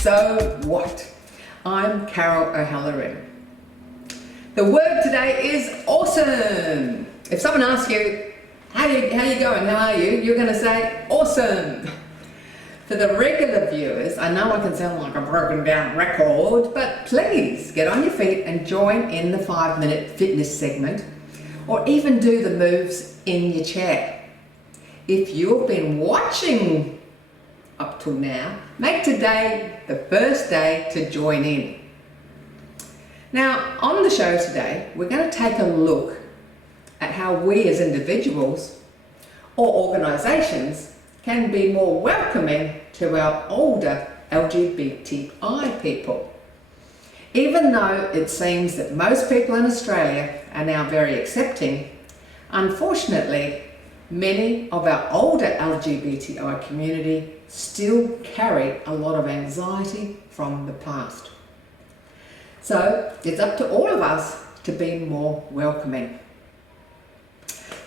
So what? I'm Carol O'Halloran. The word today is awesome. If someone asks you, how you going, how are you? You're going to say, awesome. For the regular viewers, I know I can sound like a broken down record, but please get on your feet and join in the 5-minute fitness segment, or even do the moves in your chair. If you've been watching up till now, make today the first day to join in. Now, on the show today, we're going to take a look at how we as individuals or organisations can be more welcoming to our older LGBTI people. Even though it seems that most people in Australia are now very accepting, unfortunately, many of our older LGBTI community still carry a lot of anxiety from the past. So it's up to all of us to be more welcoming.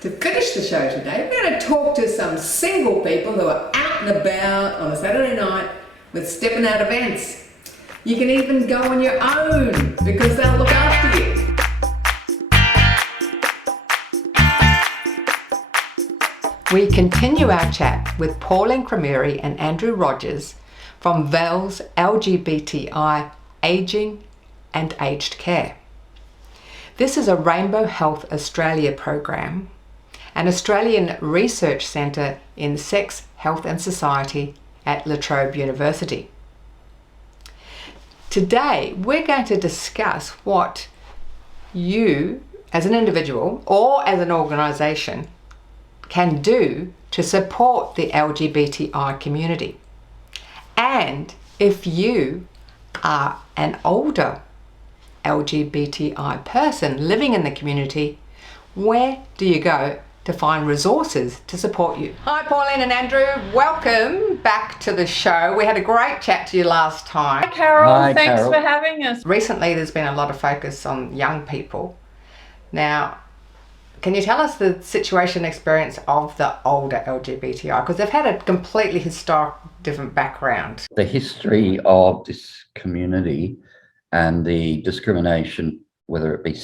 To finish the show today, we're going to talk to some single people who are out and about on a Saturday night with stepping out events. You can even go on your own because they'll look after you. We continue our chat with Pauline Crameri and Andrew Rogers from VEL's LGBTI Aging and Aged Care. This is a Rainbow Health Australia program, an Australian research centre in sex, health and society at Trobe University. Today, we're going to discuss what you, as an individual or as an organisation, can do to support the LGBTI community. And if you are an older LGBTI person living in the community, where do you go to find resources to support you? Hi Pauline and Andrew, welcome back to the show. We had a great chat to you last time. Hi Carol, Hi, thanks Carol. for having us. Recently there's been a lot of focus on young people. Now, can you tell us the situation experience of the older LGBTI? Because they've had a completely historic different background. The history of this community and the discrimination, whether it be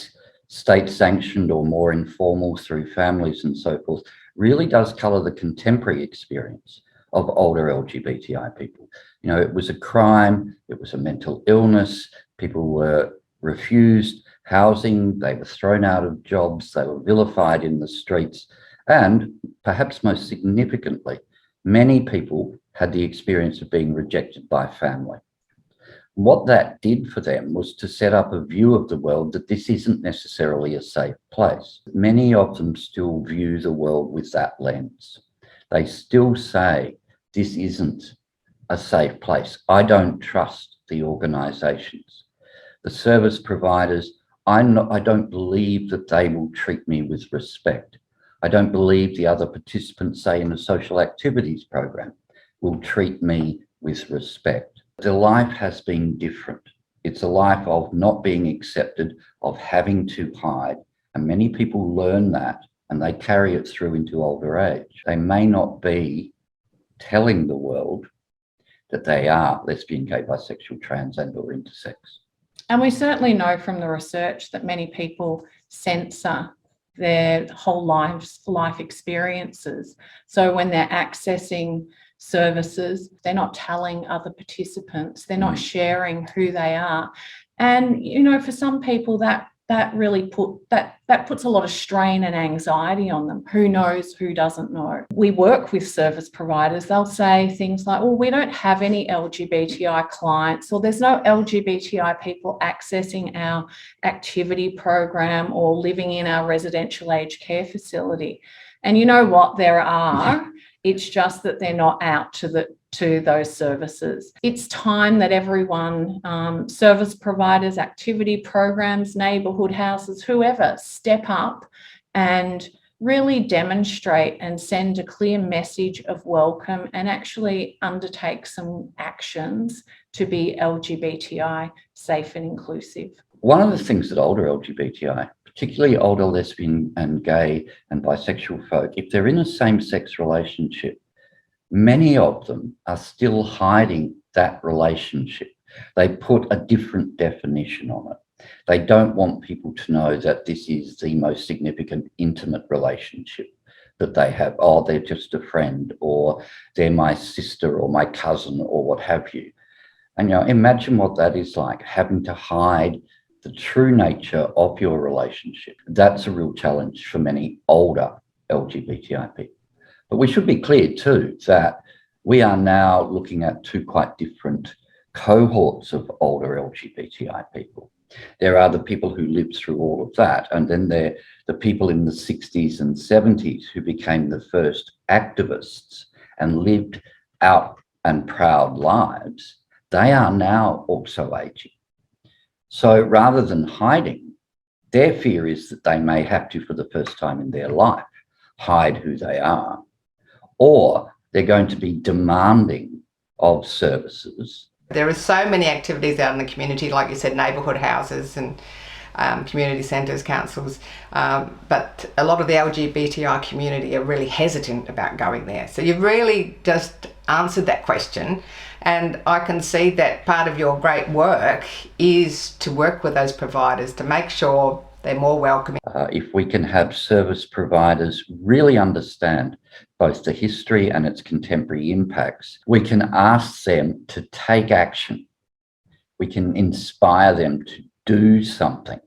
state sanctioned or more informal through families and so forth, really does colour the contemporary experience of older LGBTI people. You know, it was a crime, it was a mental illness, people were refused housing, they were thrown out of jobs, they were vilified in the streets, and perhaps most significantly, many people had the experience of being rejected by family. What that did for them was to set up a view of the world that this isn't necessarily a safe place. Many of them still view the world with that lens. They still say, this isn't a safe place. I don't trust the organisations. The service providers, I don't believe that they will treat me with respect. I don't believe the other participants, say in a social activities program, will treat me with respect. The life has been different. It's a life of not being accepted, of having to hide. And many people learn that and they carry it through into older age. They may not be telling the world that they are lesbian, gay, bisexual, trans and or intersex. And we certainly know from the research that many people censor their whole life experiences. So when they're accessing services, they're not telling other participants, they're not sharing who they are. And, you know, for some people that really puts a lot of strain and anxiety on them. Who knows, who doesn't know? We work with service providers. They'll say things like, well, we don't have any LGBTI clients, or there's no LGBTI people accessing our activity program or living in our residential aged care facility. And you know what? There are. It's just that they're not out to those services. It's time that everyone, service providers, activity programs, neighbourhood houses, whoever, step up and really demonstrate and send a clear message of welcome and actually undertake some actions to be LGBTI safe and inclusive. One of the things that older LGBTI, particularly older lesbian and gay and bisexual folk, if they're in a same-sex relationship, many of them are still hiding that relationship. They put a different definition on it. They don't want people to know that this is the most significant intimate relationship that they have. Oh, they're just a friend, or they're my sister or my cousin or what have you. And, imagine what that is like, having to hide the true nature of your relationship. That's a real challenge for many older LGBTI people. But we should be clear too that we are now looking at two quite different cohorts of older LGBTI people. There are the people who lived through all of that, and then there are the people in the 60s and 70s who became the first activists and lived out and proud lives. They are now also aging. So rather than hiding, their fear is that they may have to, for the first time in their life, hide who they are, or they're going to be demanding of services. There are so many activities out in the community, like you said, neighbourhood houses and community centres, councils, but a lot of the LGBTI community are really hesitant about going there. So you've really just answered that question, and I can see that part of your great work is to work with those providers to make sure they're more welcoming. If we can have service providers really understand both the history and its contemporary impacts, we can ask them to take action. We can inspire them to do something,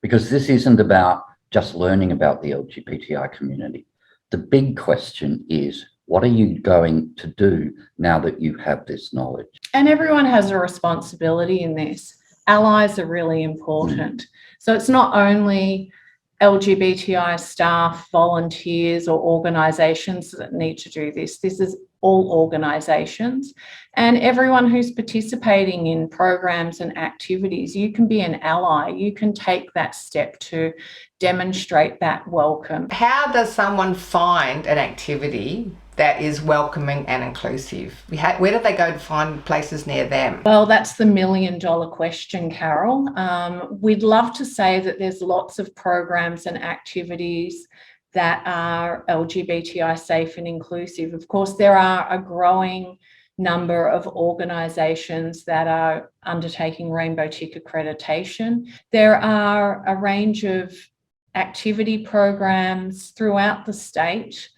because this isn't about just learning about the LGBTI community. The big question is, what are you going to do now that you have this knowledge? And everyone has a responsibility in this. Allies are really important. So it's not only LGBTI staff, volunteers or organisations that need to do this. This is all organisations and everyone who's participating in programs and activities. You can be an ally. You can take that step to demonstrate that welcome. How does someone find an activity that is welcoming and inclusive? Where do they go to find places near them? Well, that's the $1 million question, Carol. We'd love to say that there's lots of programs and activities that are LGBTI safe and inclusive. Of course, there are a growing number of organisations that are undertaking Rainbow Tick accreditation. There are a range of activity programs throughout the state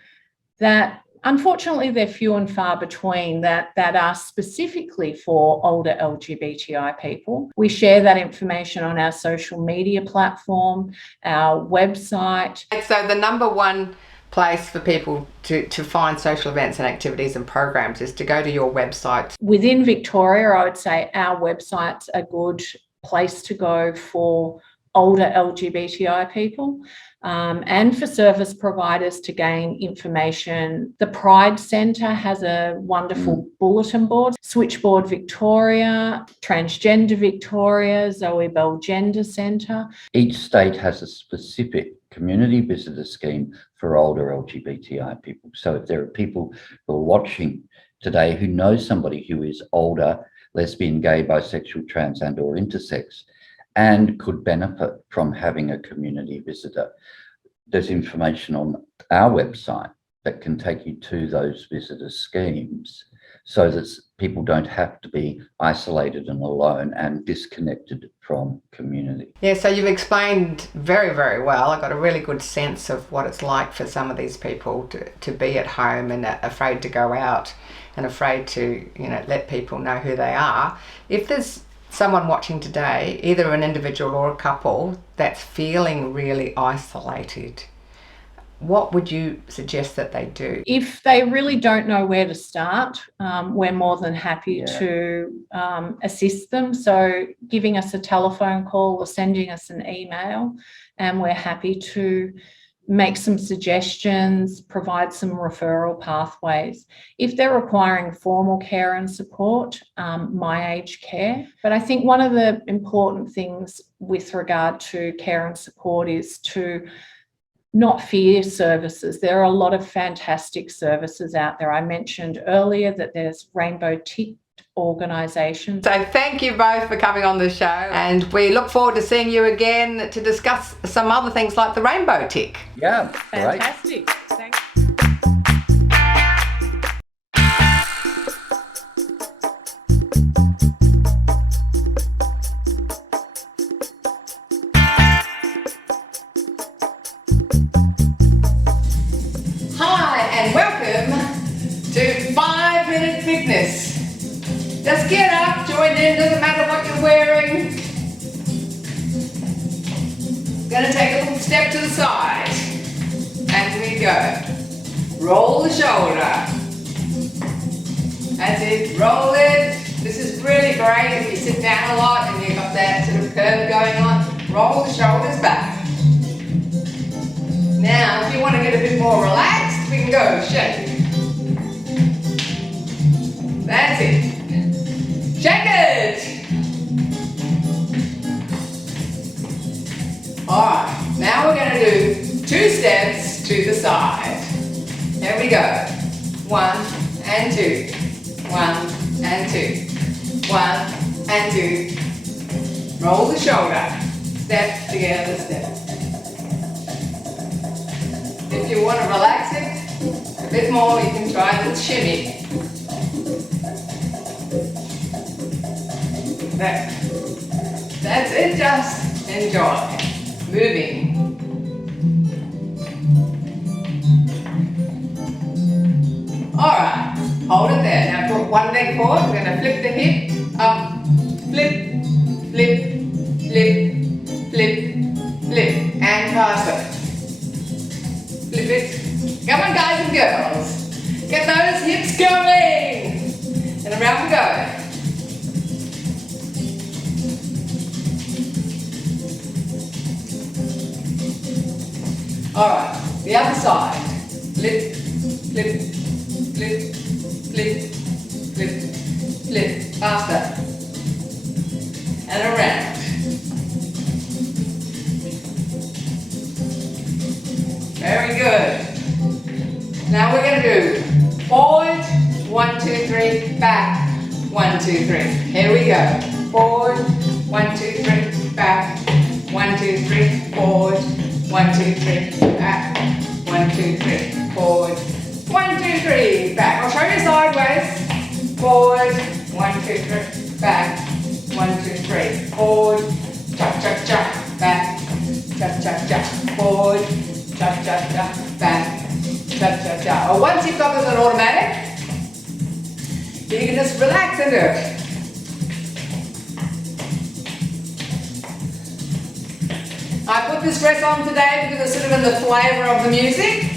that unfortunately they're few and far between that are specifically for older LGBTI people. We share that information on our social media platform, our website. So the number one place for people to find social events and activities and programs is to go to your website. Within Victoria, I would say our website's a good place to go for older LGBTI people. And for service providers to gain information. The Pride Centre has a wonderful bulletin board, Switchboard Victoria, Transgender Victoria, Zoe Bell Gender Centre. Each state has a specific community visitor scheme for older LGBTI people. So if there are people who are watching today who know somebody who is older, lesbian, gay, bisexual, trans and or intersex, and could benefit from having a community visitor, there's information on our website that can take you to those visitor schemes so that people don't have to be isolated and alone and disconnected from community. Yeah, so you've explained very, very well. I got a really good sense of what it's like for some of these people to be at home and afraid to go out and afraid to, let people know who they are. If there's someone watching today, either an individual or a couple, that's feeling really isolated, what would you suggest that they do? If they really don't know where to start, we're more than happy to assist them. So giving us a telephone call or sending us an email, and we're happy to make some suggestions, provide some referral pathways. If they're requiring formal care and support, my aged care. But I think one of the important things with regard to care and support is to not fear services. There are a lot of fantastic services out there. I mentioned earlier that there's Rainbow Tick organisations. So thank you both for coming on the show, and we look forward to seeing you again to discuss some other things like the Rainbow Tick. Yeah, Fantastic. Thanks. and welcome to 5-Minute Fitness. Just get up, join in, doesn't matter what you're wearing. Gonna take a little step to the side. And we go. Roll the shoulder. That's it, roll it. This is really great if you sit down a lot and you've got that sort of curve going on. Roll the shoulders back. Now, if you want to get a bit more relaxed, we can go shake. That's it. Shake it. Alright, now we're going to do 2 steps to the side. Here we go. 1 and 2. 1 and 2. 1 and 2. Roll the shoulder. Step together, step. If you want to relax it a bit more, you can try a little shimmy. There. That's it, just enjoy. Moving. Alright, hold it there. Now put one leg forward, we're going to flip the hip, up, flip, flip, flip, flip, flip, and faster. Flip it. Come on guys and girls. Get those hips going. And around we go. Alright, the other side. Flip, flip, flip, flip, flip, flip. Faster. And around. Very good. Now we're going to do forward, 1, 2, 3, back, 1, 2, 3. Here we go. Forward, 1, 2, 3, back, 1, 2, 3, forward, 1, 2, 3, back, 1, 2, 3, forward, 1, 2, 3, back. I'll show you sideways. Forward, 1, 2, 3, back, 1, 2, 3, forward, cha cha cha, back, cha cha cha, forward, cha cha cha, back, cha cha cha. Or once you've got this on automatic, you can just relax and do it. I put this dress on today because it's sort of in the flavour of the music.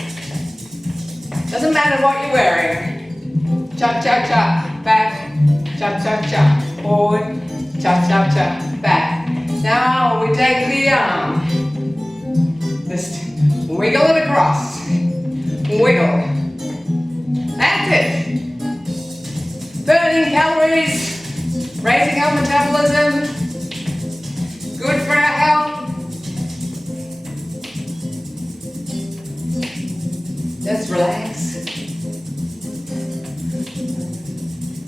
Doesn't matter what you're wearing. Cha cha cha, back, cha cha cha, forward, cha cha cha, back. Now we take the arm. Just wiggle it across. Wiggle. That's it. Burning calories, raising our metabolism, good for our health. Just relax.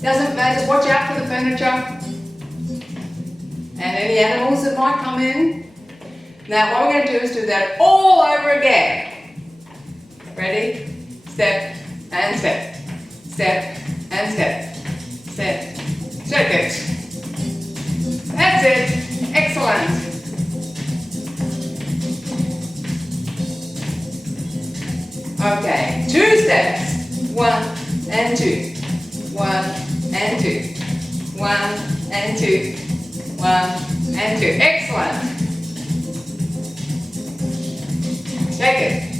Doesn't matter, just watch out for the furniture and any animals that might come in. Now what we're going to do is do that all over again. Ready? Step and step. Step and step. Step. Shake it. That's it. Excellent. Okay, 2 steps. 1 and 2. 1 and 2. 1 and 2. 1 and 2. Excellent. Shake it.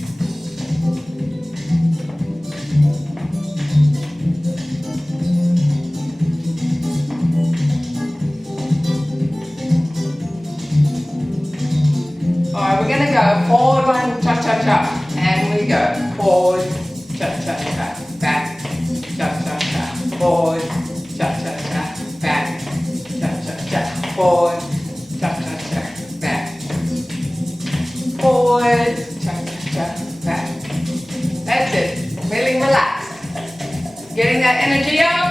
Alright, we're going to go forward 1, cha cha cha. And we go forward, cha cha cha, back, cha cha cha, forward, cha cha cha, back, cha cha cha, forward, cha cha cha, back, forward, cha cha cha, back. That's it. Feeling relaxed. Getting that energy up.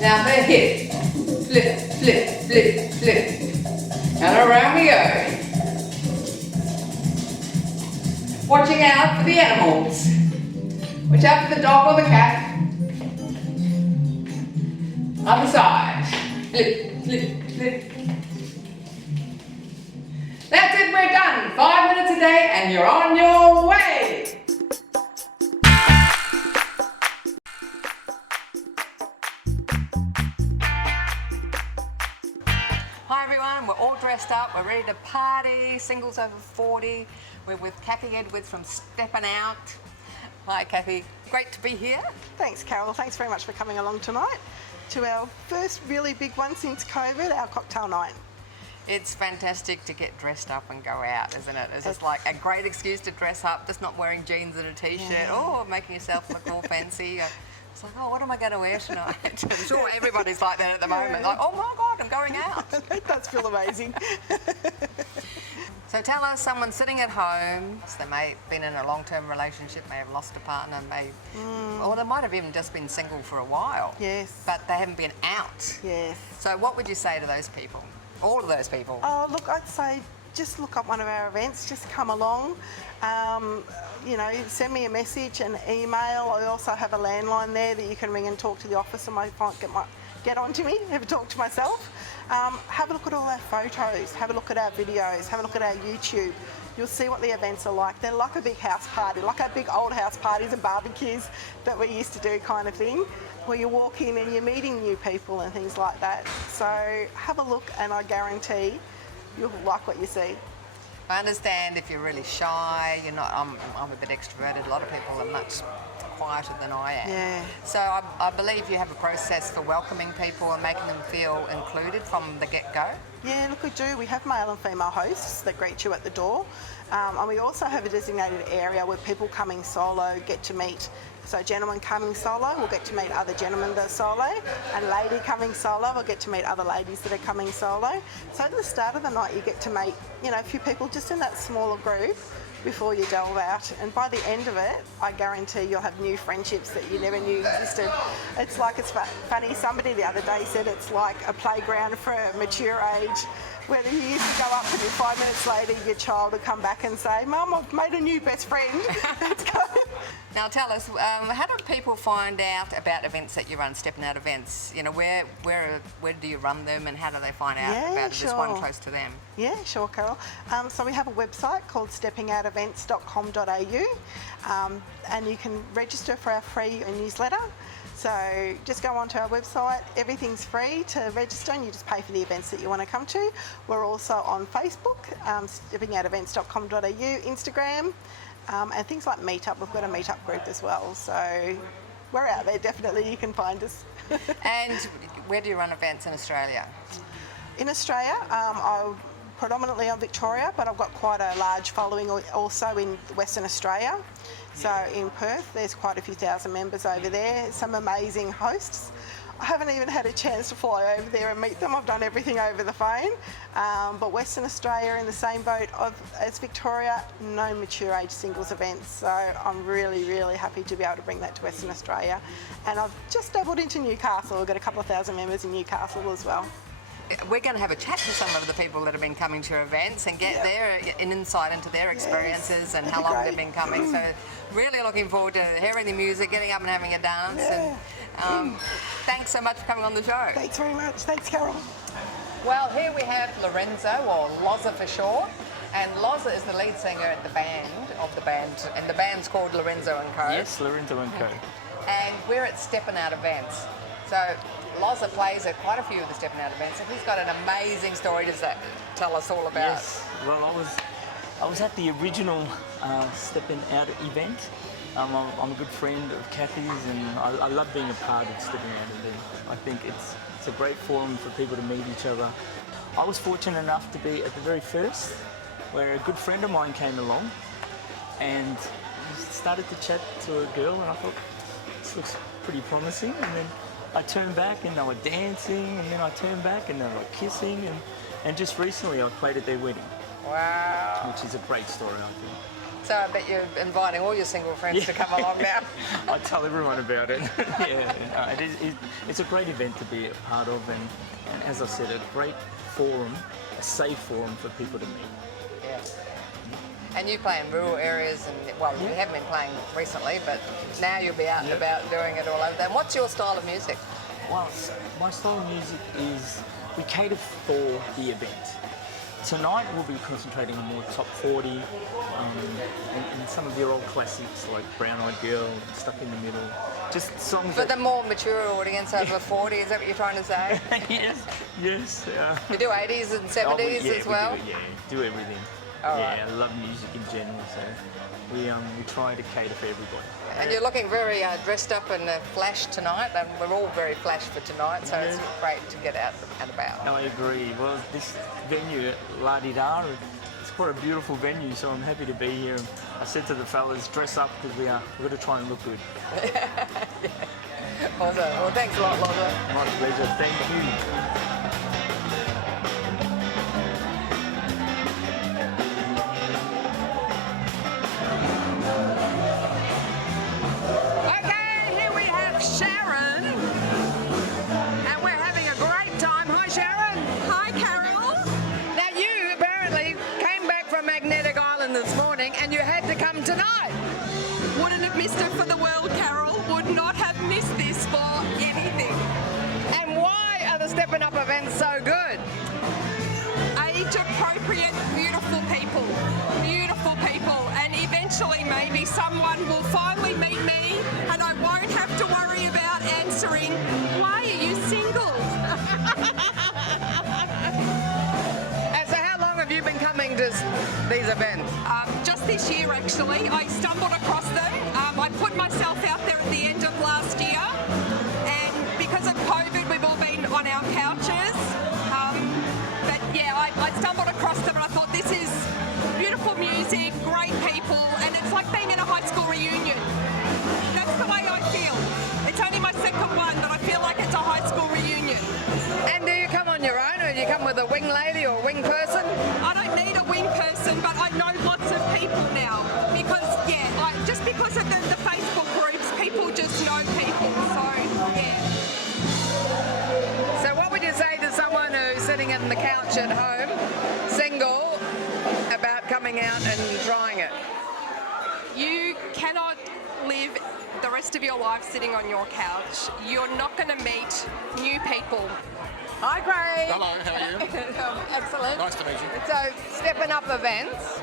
Now the hip. Flip, flip, flip, flip. And around we go. Watching out for the animals. Watch out for the dog or the cat. Other side. Flip, flip, flip. That's it, we're done. 5 minutes a day and you're on your way. Hi everyone, we're all dressed up, we're ready to party, singles over 40. We're with Kathy Edwards from Steppin' Out. Hi Kathy, great to be here. Thanks, Carol. Thanks very much for coming along tonight to our first really big one since COVID, our cocktail night. It's fantastic to get dressed up and go out, isn't it? It's just like a great excuse to dress up, just not wearing jeans and a t-shirt, or making yourself look all fancy. It's like, oh, what am I going to wear tonight? I'm sure everybody's like that at the moment, like, oh my God, I'm going out. It does feel amazing. So tell us, someone sitting at home, they may have been in a long-term relationship, may have lost a partner, or they might have even just been single for a while. Yes. But they haven't been out. Yes. So what would you say to those people? All of those people? Oh, look, I'd say just look up one of our events, just come along. You know, send me a message, an email. I also have a landline there that you can ring and talk to the office and get onto me, have a talk to myself. Have a look at all our photos, have a look at our videos, have a look at our YouTube. You'll see what the events are like. They're like a big house party, like our big old house parties and barbecues that we used to do kind of thing, where you walk in and you're meeting new people and things like that. So have a look and I guarantee you'll like what you see. I understand if you're really shy, you're not, I'm a bit extroverted, a lot of people are much quieter than I am. Yeah. So I believe you have a process for welcoming people and making them feel included from the get-go. Yeah, look, we do. We have male and female hosts that greet you at the door. And we also have a designated area where people coming solo get to meet. So gentlemen coming solo will get to meet other gentlemen that are solo, and lady coming solo will get to meet other ladies that are coming solo. So at the start of the night you get to meet, you know, a few people just in that smaller group before you delve out, and by the end of it I guarantee you'll have new friendships that you never knew existed. It's like, it's funny, somebody the other day said it's like a playground for a mature age, where you used to go up and 5 minutes later your child would come back and say, Mum, I've made a new best friend. Let's go. Now tell us, how do people find out about events that you run, Steppin' Out events? You know, where do you run them and how do they find out about it? There's one close to them. Yeah, sure, Carol. So we have a website called steppingoutevents.com.au, and you can register for our free newsletter. So just go onto our website, everything's free to register and you just pay for the events that you want to come to. We're also on Facebook, steppingoutevents.com.au, Instagram, and things like Meetup. We've got a Meetup group as well, so we're out there, definitely, you can find us. And where do you run events in Australia? In Australia, I'm predominantly on Victoria, but I've got quite a large following also in Western Australia. So in Perth, there's quite a few thousand members over there, some amazing hosts. I haven't even had a chance to fly over there and meet them. I've done everything over the phone. But Western Australia in the same boat as Victoria, no mature age singles events. So I'm really, really happy to be able to bring that to Western Australia. And I've just dabbled into Newcastle. We've got a couple of thousand members in Newcastle as well. We're going to have a chat to some of the people that have been coming to your events and get an insight into their experiences and how long they've been coming. So really looking forward to hearing the music, getting up and having a dance. And thanks so much for coming on the show. Thanks very much. Thanks, Carol. Well, here we have Lorenzo, or Loza for short. And Loza is the lead singer at the band, and the band's called Lorenzo & Co. Yes, Lorenzo & Co. And we're at Steppin' Out events. So Loza plays at quite a few of the Steppin' Out events, and he's got an amazing story to tell us all about. Yes, well, I was at the original Steppin' Out event. I'm a good friend of Kathy's, and I love being a part of Steppin' Out event. I think it's a great forum for people to meet each other. I was fortunate enough to be at the very first, where a good friend of mine came along and started to chat to a girl, and I thought, this looks pretty promising. And then I turned back and they were dancing, and then I turned back and they were kissing, and just recently I played at their wedding. Wow. Which is a great story, I think. So I bet you're inviting all your single friends to come along now. I tell everyone about it. It's a great event to be a part of, and as I said, a great forum, a safe forum for people to meet. Yeah. And you play in rural areas, and well, you haven't been playing recently, but now you'll be out and about doing it all over there. And what's your style of music? Well, my style of music is, we cater for the event. tonight we'll be concentrating on more top 40 and some of your old classics like Brown Eyed Girl, Stuck in the Middle. Just songs For the more mature audience over 40, is that what you're trying to say? yes. You do 80s and 70s as well? Do everything. All I right. love music in general, so we try to cater for everybody. And you're looking very dressed up in flash tonight, and we're all very flash for tonight, so it's great to get out and about. I agree. Well, this venue at La Di Da, it's quite a beautiful venue, so I'm happy to be here. I said to the fellas, dress up because we've got to try and look good. Awesome. Well, thanks a lot, Lola. My pleasure. Thank you. And you had to come tonight. Wouldn't have missed it for the world, Carol. Would not have missed this for anything. And why are the Stepping Up events so good? Age-appropriate, beautiful people. Beautiful people. And eventually maybe someone will finally meet me and I won't have to worry about answering, why are you single? And so how long have you been coming to these events? Just this year, actually. I stumbled across them. I put myself out there at the end of last year, and because of COVID, we've all been on our couches. But yeah, I stumbled across them, and I thought this is beautiful music, great people, and it's like being in a high school reunion. That's the way I feel. It's only my second one, but I feel like it's a high school reunion. And do you come on your own, or do you come with a wing lady or a wing person? I don't need a wing person, but I know lots of people now because, just because of the Facebook groups, people just know people, so, yeah. So what would you say to someone who's sitting on the couch at home, single, about coming out and trying it? You cannot live the rest of your life sitting on your couch. You're not going to meet new people. Hi, Craig. Hello, how are you? Excellent. Nice to meet you. So, Stepping Up events.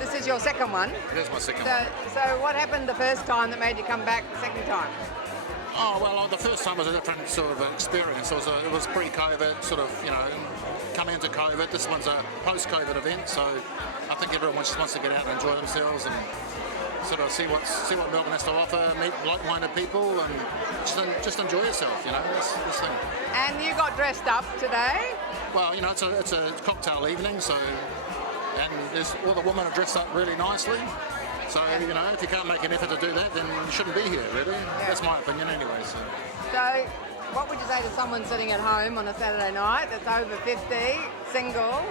This is your second one. It is my second one. So what happened the first time that made you come back the second time? Oh, well, the first time was a different sort of experience. It was pre-COVID, sort of, coming into COVID. This one's a post-COVID event, so I think everyone just wants to get out and enjoy themselves and sort of see what Melbourne has to offer, meet like-minded people, and just enjoy yourself. This thing. And you got dressed up today. Well, it's a cocktail evening, so all the women are dressed up really nicely. So if you can't make an effort to do that, then you shouldn't be here. Really, that's my opinion, anyway. So, what would you say to someone sitting at home on a Saturday night that's over 50, single?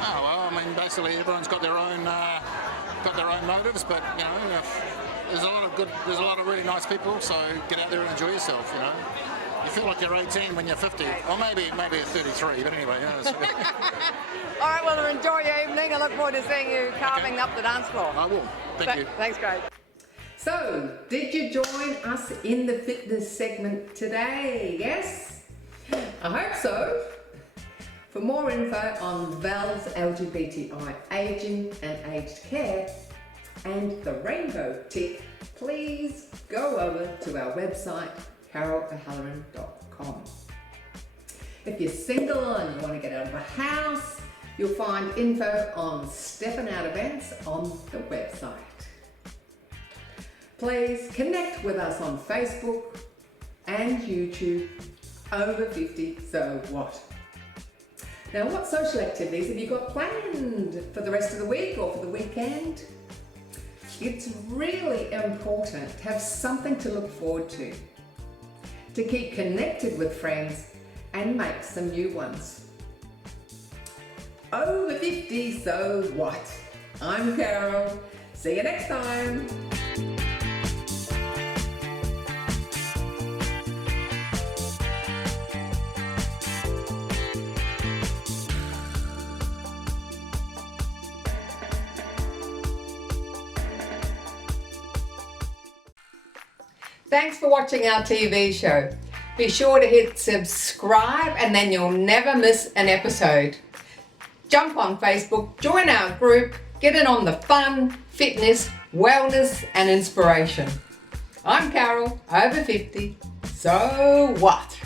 Oh well, I mean, basically everyone's got their own motives, but there's a lot of really nice people. So get out there and enjoy yourself. You feel like you're 18 when you're 50, or maybe 33. But anyway, All right, well, enjoy your evening. I look forward to seeing you carving up the dance floor. I will. Thank you. Thanks, Craig. So, did you join us in the fitness segment today? Yes? I hope so. For more info on Val's LGBTI aging and aged care and the rainbow tick, please go over to our website, carolohalloran.com. If you're single and you want to get out of a house, you'll find info on Stepping Out events on the website. Please connect with us on Facebook and YouTube. Over 50, so what? Now, what social activities have you got planned for the rest of the week or for the weekend? It's really important to have something to look forward to keep connected with friends and make some new ones. Over 50, so what? I'm Carol. See you next time. Thanks for watching our TV show. Be sure to hit subscribe and then you'll never miss an episode. Jump on Facebook, join our group, get in on the fun, fitness, wellness and inspiration. I'm Carol, over 50, so what?